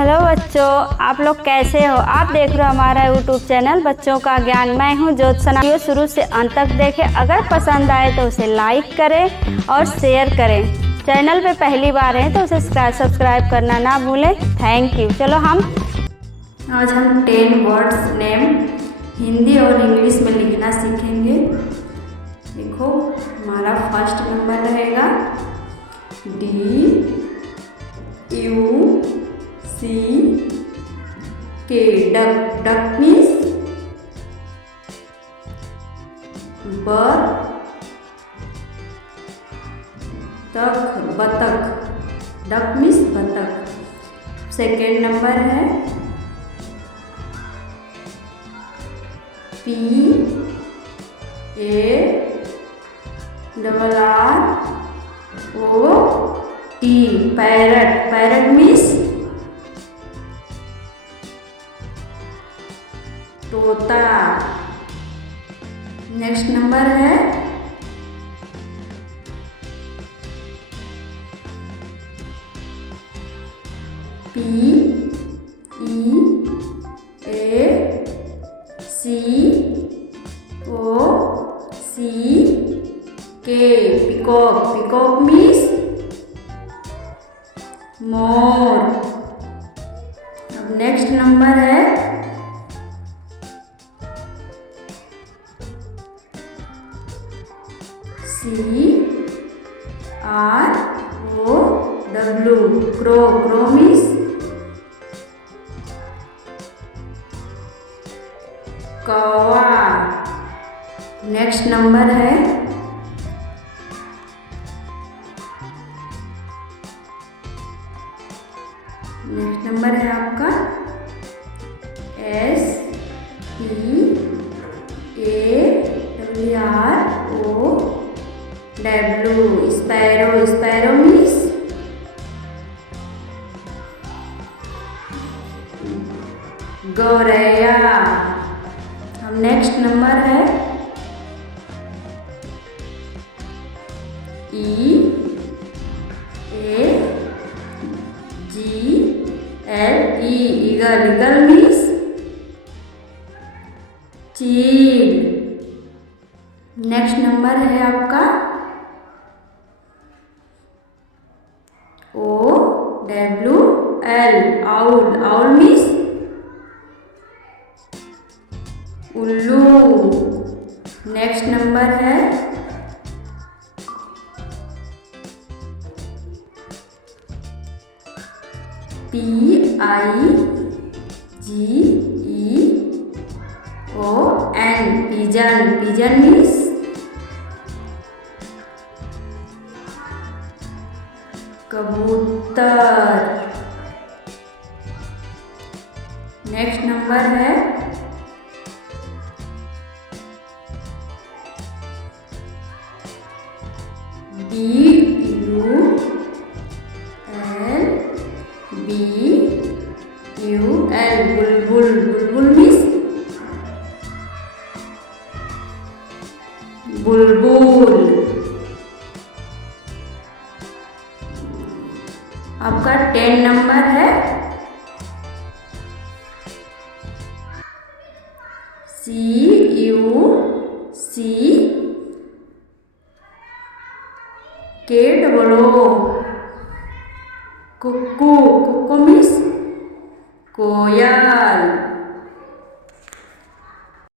Hello बच्चों, आप लोग कैसे हो। आप देख रहे हो हमारा यूट्यूब चैनल बच्चों का ज्ञान। मैं हूं ज्योत्सना। वीडियो शुरू से अंत तक देखें। अगर पसंद आए तो उसे लाइक करें और शेयर करें। चैनल पे पहली बार हैं तो उसे सब्सक्राइब करना ना भूलें। Thank you. चलो आज हम 10 वर्ड्स नेम हिंदी और इंग्लिश में लिखना सीखेंगे। देखो, हमारा फर्स्ट नंबर रहेगा DUCK। डक, डक मीन्स बतख, बतख, डक मीन्स बतख। सेकेंड नंबर है PARROT, पैरट, पैरट मीन्स तोता। नेक्स्ट नंबर है PEACOCK, peacock, peacock means more. अब नेक्स्ट नंबर है CROW, क्रो, क्रो मीन्स कौवा। नेक्स्ट नंबर है आपका SPARROW, स्पैरो, स्पैरो मीन्स गौरैया। अब नेक्स्ट नंबर है EAGLE, ईगल, ईगल मीन्स चील। नेक्स्ट नंबर है आपका OWL, आउल, आउल मीन्स उल्लू। नेक्स्ट नंबर है PIGEON, पिजन, पिजन मीन्स कबूतर। नेक्स्ट नंबर है BULBUL, बुलबुल, बुलबुल मीन्स बुलबुल। आपका 10 नंबर है CUCK, कुक्कू, कुक्कू मीन्स कोयल।